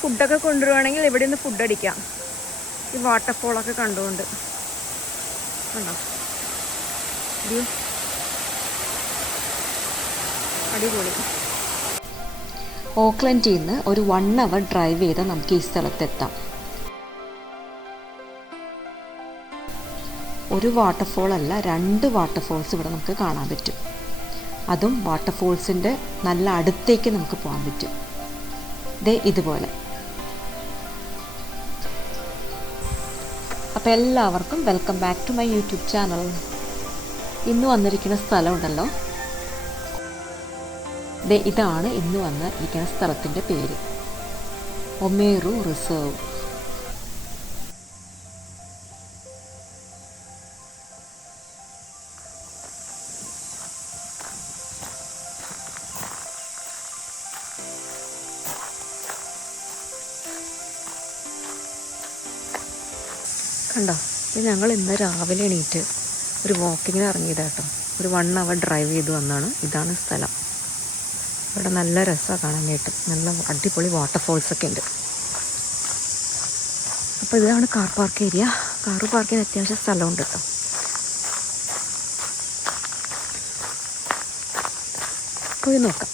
ഫുഡൊക്കെ കൊണ്ടുവരുവാണെങ്കിൽ ഇവിടെ നിന്ന് ഫുഡ് അടിക്കാം. ഈ വാട്ടർഫോളൊക്കെ കണ്ടുകൊണ്ട് കണ്ടോ, അടിപൊളി. ഓക്ലൻഡിൽ നിന്ന് ഒരു 1 hour ഡ്രൈവ് ചെയ്താൽ നമുക്ക് ഈ സ്ഥലത്തെത്താം. ഒരു വാട്ടർഫോൾ അല്ല, 2 വാട്ടർഫോൾസ് ഇവിടെ നമുക്ക് കാണാൻ പറ്റും. അതും വാട്ടർഫോൾസിൻ്റെ നല്ല അടുത്തേക്ക് നമുക്ക് പോകാൻ പറ്റും. ദേ ഇതുപോലെ. അപ്പോൾ എല്ലാവർക്കും welcome back to my YouTube channel. ഇന്ന് വന്നിരിക്കുന്ന സ്ഥലമുണ്ടല്ലോ, ദേ ഇതാണ് ഇന്ന് വന്നിരിക്കുന്ന സ്ഥലത്തിൻ്റെ പേര്, ഒമേറു റിസർവ്. കണ്ടോ, ഇത് ഞങ്ങൾ ഇന്ന് രാവിലെ എണീറ്റ് ഒരു വാക്കിങ്ങിന് ഇറങ്ങിയതാട്ടോ. ഒരു 1 hour ഡ്രൈവ് ചെയ്ത് വന്നാണ്. ഇതാണ് സ്ഥലം. ഇവിടെ നല്ല രസമാണ് കാണാനായിട്ട്. നല്ല അടിപൊളി വാട്ടർഫോൾസൊക്കെ ഉണ്ട്. അപ്പോൾ ഇതാണ് car park area. Car park ചെയ്യാൻ അത്യാവശ്യം സ്ഥലമുണ്ട് കേട്ടോ. പോയി നോക്കാം.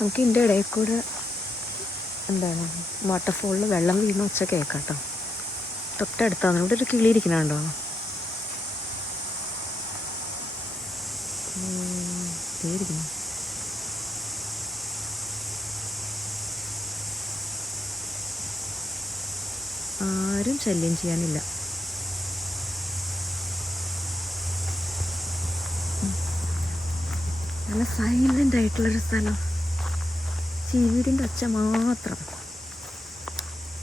നമുക്ക് ഇതിൻ്റെ ഇടയിൽ കൂടെ എന്താണ് വാട്ടർഫോളിൽ വെള്ളം വീണ ഒച്ച കേൾക്കാം കേട്ടോ. തൊട്ടടുത്താണ്. ഇവിടെ ഒരു കിളി ഇരിക്കണുണ്ടോ? ഇരിക്കുന്നു. ആരും ശല്യം ചെയ്യാനില്ല. നല്ല സൈലൻ്റ് ആയിട്ടുള്ളൊരു സ്ഥലം. ചീവിടിൻ്റെ ഒച്ച മാത്രം.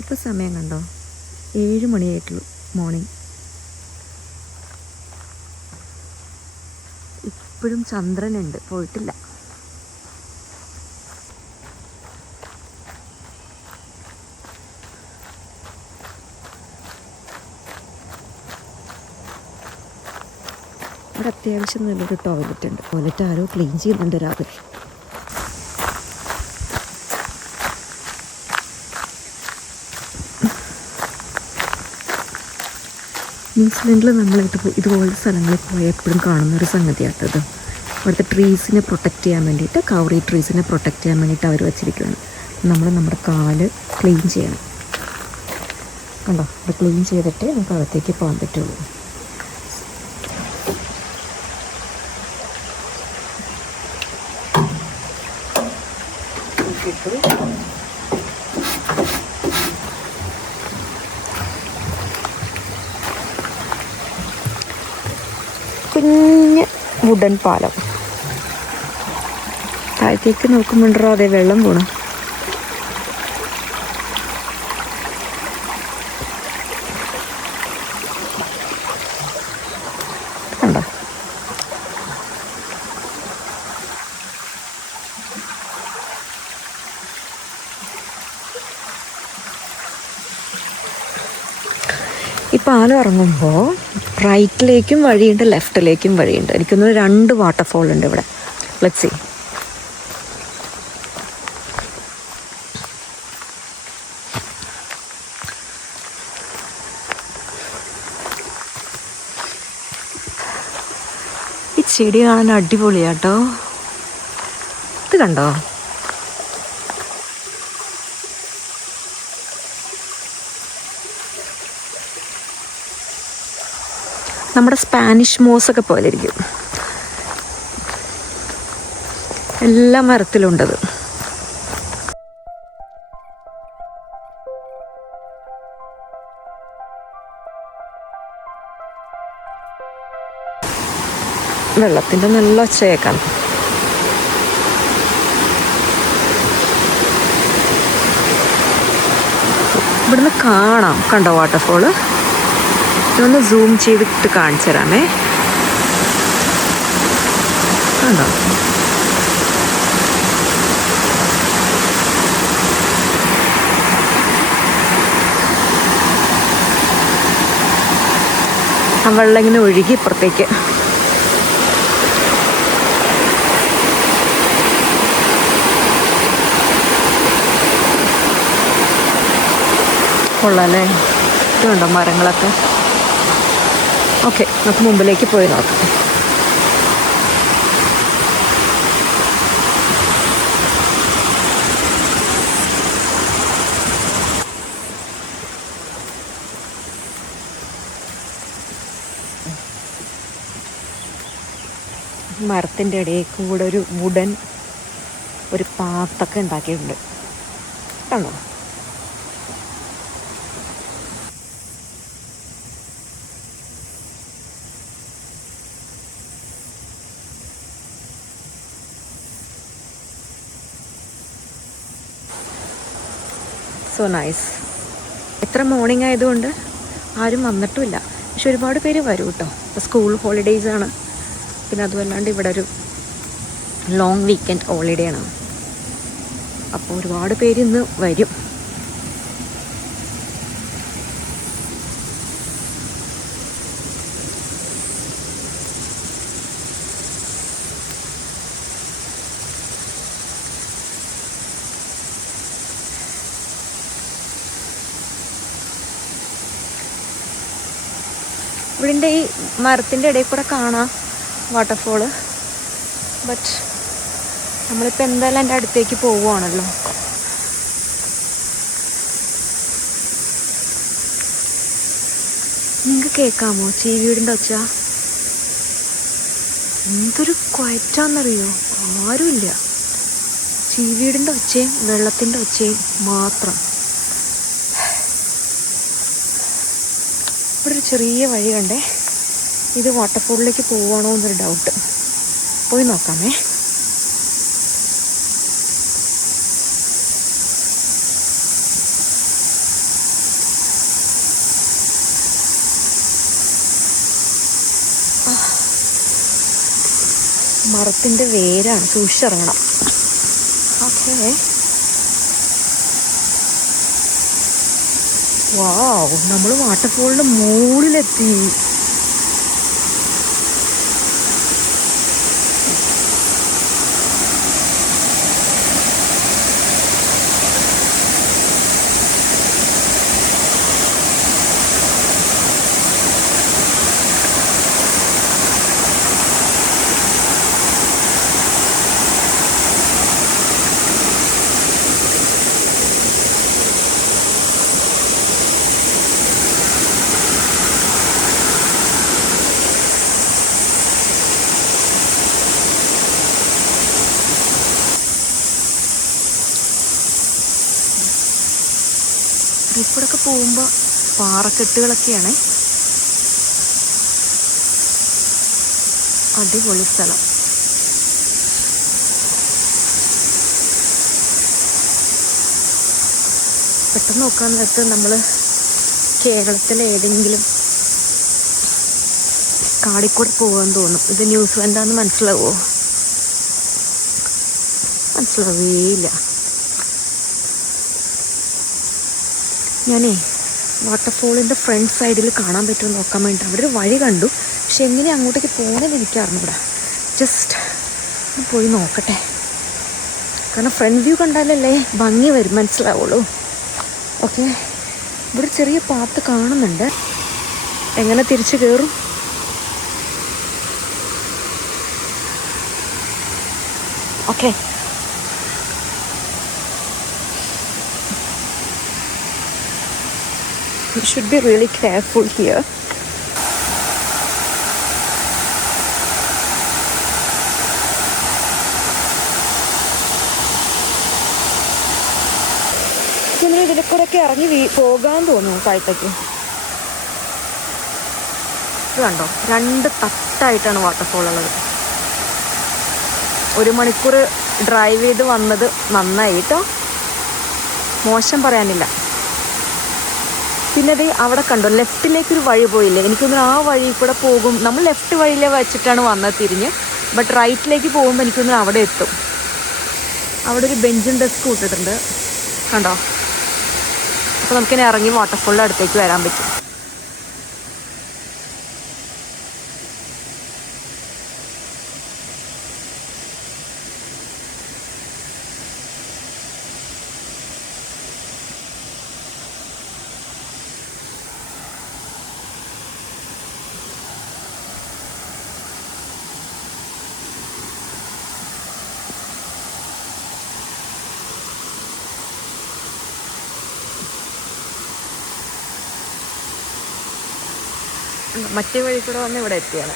ഇപ്പോൾ സമയം കണ്ടോ, 7 മണിയായിട്ടുള്ളൂ മോർണിംഗ്. ഇപ്പോഴും ചന്ദ്രനുണ്ട്, പോയിട്ടില്ല. ഇവിടെ അത്യാവശ്യം നല്ലൊരു ടോയ്ലറ്റ് ഉണ്ട്. ടോയ്ലറ്റ് ആരോ ക്ലീൻ ചെയ്യുന്നുണ്ട് രാവിലെ. ന്യൂസിലൻഡിൽ നമ്മളായിട്ട് ഇതുപോലത്തെ സ്ഥലങ്ങളിൽ പോയാൽ എപ്പോഴും കാണുന്നൊരു സംഗതിയാട്ടത്. അവിടുത്തെ ട്രീസിനെ പ്രൊട്ടക്റ്റ് ചെയ്യാൻ വേണ്ടിയിട്ട്, കവറി ട്രീസിനെ പ്രൊട്ടക്റ്റ് ചെയ്യാൻ വേണ്ടിയിട്ട് അവർ വച്ചിരിക്കുകയാണ്. നമ്മൾ നമ്മുടെ കാല് ക്ലീൻ ചെയ്യണം. കണ്ടോ, അത് ക്ലീൻ ചെയ്തിട്ടേ നമുക്ക് അകത്തേക്ക് പോകാൻ പറ്റുള്ളൂ. കുഞ്ഞ് വുഡൻ പാലം. താഴത്തേക്ക് നോക്കുമ്പോണ്ടോ അതേ വെള്ളം പോണം. കണ്ടോ, ഈ പാലം ഇറങ്ങുമ്പോൾ റൈറ്റിലേക്കും വഴിയുണ്ട്, ലെഫ്റ്റിലേക്കും വഴിയുണ്ട്. എനിക്കൊന്ന് 2 വാട്ടർഫോൾ ഉണ്ട് ഇവിടെ. Let's see. ഈ ചെടി കാണാൻ അടിപൊളിയാട്ടോ. ഇത് കണ്ടോ, നമ്മുടെ സ്പാനിഷ് മോസൊക്കെ പോലെ ഇരിക്കും. എല്ലാ മരത്തിലുണ്ടത്. വെള്ളത്തിൻ്റെ നല്ല ഒച്ചയേക്കാം. ഇവിടുന്ന് കാണാം. കണ്ടോ വാട്ടർഫോള്? ഇതൊന്ന് സൂം ചെയ്തിട്ട് കാണിച്ചു തരാമേ. കണ്ടോ, ആ വെള്ളം ഇങ്ങനെ ഒഴുകി ഇപ്പുറത്തേക്ക്. കൊള്ളാല്ലേ, ഇത് കണ്ടോ മരങ്ങളൊക്കെ. ഓക്കെ, നമുക്ക് മുമ്പിലേക്ക് പോയി നോക്കാം. മരത്തിൻ്റെ ഇടയിൽ കൂടെ ഒരു വുഡൻ ഒരു പാത്തൊക്കെ ഉണ്ടാക്കിയിട്ടുണ്ട് കണ്ടോ. So nice. എത്ര മോർണിംഗ് ആയതുകൊണ്ട് ആരും വന്നിട്ടുമില്ല, പക്ഷെ ഒരുപാട് പേര് വരും കേട്ടോ. ഇപ്പോൾ സ്കൂൾ ഹോളിഡേയ്സ് ആണ്, പിന്നെ അതുമല്ലാണ്ട് ഇവിടെ ഒരു ലോങ് വീക്കെൻഡ് ഹോളിഡേ ആണ്. അപ്പോൾ ഒരുപാട് പേര് ഇന്ന് വരും. ഇവിടെ ഈ മരത്തിൻ്റെ ഇടയിൽ കൂടെ കാണാം വാട്ടർഫോള്. ബട്ട് നമ്മളിപ്പോൾ എന്തായാലും എൻ്റെ അടുത്തേക്ക് പോവുകയാണല്ലോ. നിങ്ങൾക്ക് കേൾക്കാമോ ചീവീടിൻ്റെ ഒച്ച? എന്തൊരു ക്വയറ്റാന്നറിയോ, ആരുമില്ല. ചീവീടിൻ്റെ ഒച്ചയും വെള്ളത്തിൻ്റെ ഒച്ചയും മാത്രം. ഇവിടെ ഒരു ചെറിയ വഴി കണ്ടേ, ഇത് വാട്ടർഫോളിലേക്ക് പോവുകയാണോ എന്നൊരു ഡൗട്ട്. പോയി നോക്കാമേ. മരത്തിൻ്റെ വേരാണ്, സൂക്ഷിച്ചിറങ്ങണം. ഓക്കേ, വാവ്, നമ്മൾ വാട്ടർഫോളിൻ്റെ മുകളിലെത്തി. ഇപ്പോഴൊക്കെ പോകുമ്പോൾ പാറക്കെട്ടുകളൊക്കെയാണ്. അടിപൊളി സ്ഥലം. പെട്ടെന്ന് നോക്കാൻ നേരത്ത് നമ്മൾ കേരളത്തിലെ ഏതെങ്കിലും കാടിക്കൂടെ പോകാൻ തോന്നും. ഇത് ന്യൂസ് എന്താന്ന് മനസ്സിലാവുമോ? മനസ്സിലാവേയില്ല. ഞാനേ വാട്ടർഫോളിൻ്റെ ഫ്രണ്ട് സൈഡിൽ കാണാൻ പറ്റുമോ നോക്കാൻ വേണ്ടി അവിടെ ഒരു വഴി കണ്ടു, പക്ഷെ എങ്ങനെ അങ്ങോട്ടേക്ക് പോകുന്നത് എനിക്ക് അറിഞ്ഞൂടാ. ജസ്റ്റ് പോയി നോക്കട്ടെ, കാരണം ഫ്രണ്ട് വ്യൂ കണ്ടാലല്ലേ ഭംഗി വരും, മനസ്സിലാവുള്ളൂ. ഓക്കെ, ഇവിടെ ചെറിയ പാത്ത് കാണുന്നുണ്ട്. എങ്ങനെ തിരിച്ചു കയറും? Okay, you should be really careful here. ഇതിലൂടെയൊക്കെ ഇറങ്ങി പോകാൻ തോന്നുന്നു താഴത്തേക്ക്. ഇത് കണ്ടോ, 2 തട്ടായിട്ടാണ് വാട്ടർഫോൾ ഉള്ളത്. 1 മണിക്കൂർ ഡ്രൈവ് ചെയ്ത് വന്നത് നന്നായി കേട്ടോ, മോശം പറയാനില്ല. പിന്നെ അത് അവിടെ കണ്ടോ, ലെഫ്റ്റിലേക്കൊരു വഴി പോയില്ലേ, എനിക്കൊന്നും ആ വഴി കൂടെ പോകും. നമ്മൾ ലെഫ്റ്റ് വഴിയിൽ വെച്ചിട്ടാണ് വന്നത് തിരിഞ്ഞ്, ബട്ട് റൈറ്റിലേക്ക് പോകുമ്പോൾ എനിക്കൊന്നും അവിടെ എത്തും. അവിടെ ഒരു ബെഞ്ചും ഡെസ്ക് ഇട്ടിട്ടുണ്ട് കണ്ടോ. അപ്പോൾ നമുക്കിനി ഇറങ്ങി വാട്ടർഫോളിൻ്റെ അടുത്തേക്ക് വരാൻ പറ്റും. മറ്റേ വഴി കൂടെ വന്ന് ഇവിടെ എത്തിയാണ്.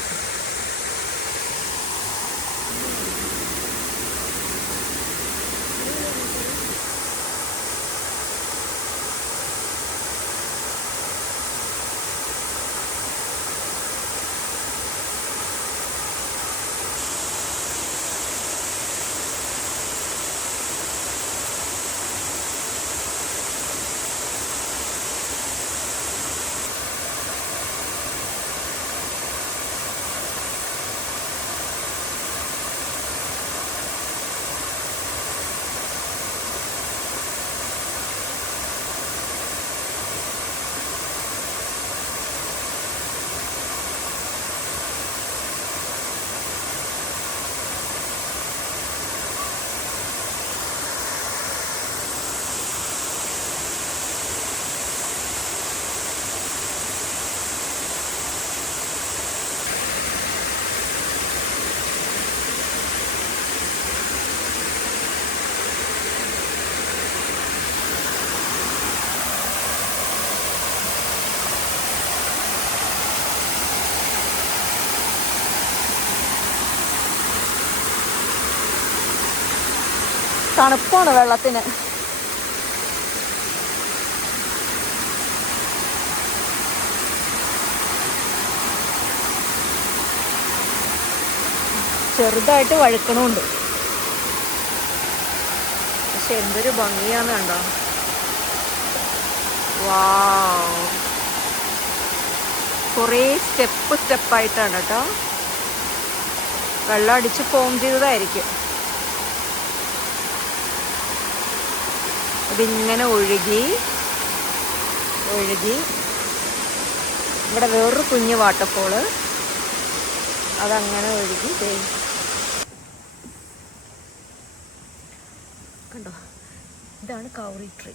തണുപ്പാണ് വെള്ളത്തിന്. ചെറുതായിട്ട് വഴുക്കണമുണ്ട്. പക്ഷെ എന്തൊരു ഭംഗിയാന്ന് കണ്ടോ. വാവ്, കുറേ സ്റ്റെപ്പായിട്ടാണ് കേട്ടോ. വെള്ളം അടിച്ച് ഫോം ചെയ്തതായിരിക്കും. അതിങ്ങനെ ഒഴുകി ഇവിടെ വേറൊരു കുഞ്ഞു വാട്ടർഫോള്, അതങ്ങനെ ഒഴുകി കണ്ടോ. ഇതാണ് കൗറി ട്രീ,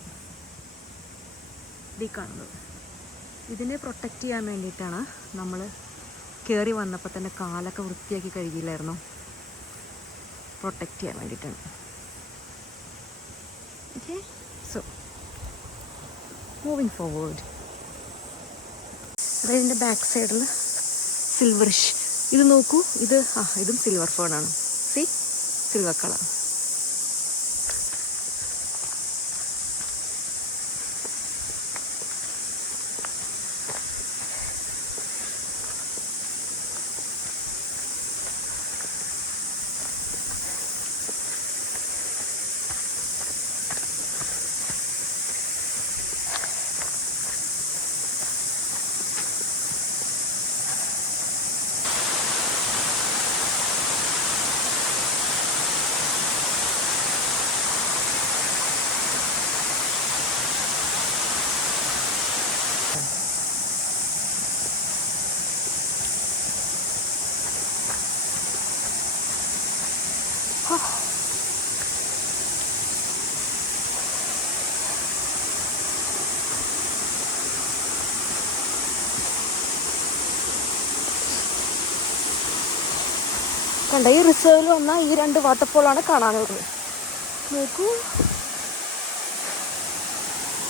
ഈ കാണുന്നത്. ഇതിനെ പ്രൊട്ടക്റ്റ് ചെയ്യാൻ വേണ്ടിയിട്ടാണ് നമ്മൾ കയറി വന്നപ്പോൾ തന്നെ കാലൊക്കെ വൃത്തിയാക്കി കഴുകിയില്ലായിരുന്നോ. പ്രൊട്ടക്റ്റ് ചെയ്യാൻ വേണ്ടിയിട്ടാണ്. Okay, so moving forward. അതിൻ്റെ ബാക്ക് സൈഡിൽ സിൽവറിഷ്, ഇത് നോക്കൂ. ഇതും സിൽവർ ഫേണാണ്. സി, സിൽവർ കളർ. കണ്ട, ഈ റിസർവിൽ വന്നാൽ ഈ 2 വാട്ടർഫോളാണ് കാണാനുള്ളത്. നോക്കൂ,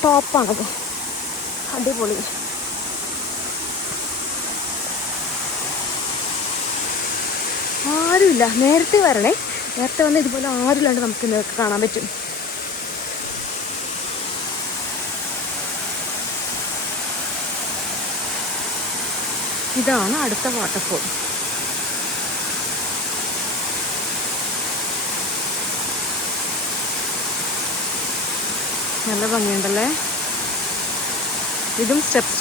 ടോപ്പാണത്. അടിപൊളി. ആരുമില്ല. നേരത്തെ വരണേ, നേരത്തെ വന്ന് ഇതുപോലെ ആരുമില്ലാണ്ട് നമുക്ക് ഇതൊക്കെ കാണാൻ പറ്റും. ഇതാണ് അടുത്ത വാട്ടർഫോൾ. നല്ല ഭംഗിയുണ്ടല്ലേ. ഇതും സ്റ്റെപ്പ്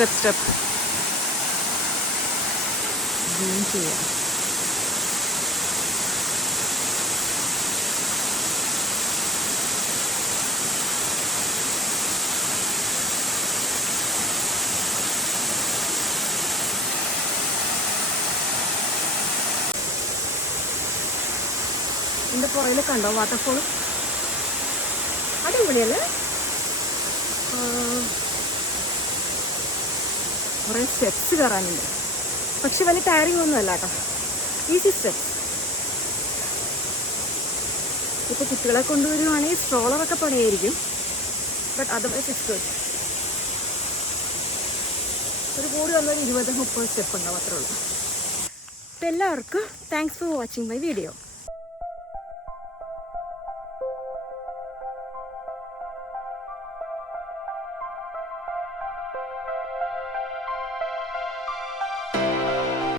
ചെയ്യാം. ഇതിൻ്റെ പുറകിൽ കണ്ടോ വാട്ടർഫോൾ. അടിപൊളിയല്ലേ. കുറേ സ്റ്റെപ്സ് കയറാനുണ്ട്, പക്ഷെ വലിയ ടയറിങ് ഒന്നും അല്ല കേട്ടോ. Easy steps. ഇപ്പോൾ കുട്ടികളെ കൊണ്ടുവരുവാണെങ്കിൽ സ്ട്രോളറൊക്കെ പണിയായിരിക്കും, ബട്ട് അതർവൈസ് ഇറ്റ്സ് ഗുഡ്. ഒരു കൂടി വന്നൊരു 20-30 സ്റ്റെപ്പ് ഉണ്ടാവും, അത്രേ ഉള്ളൂ. അപ്പോൾ എല്ലാവർക്കും thanks for watching my video.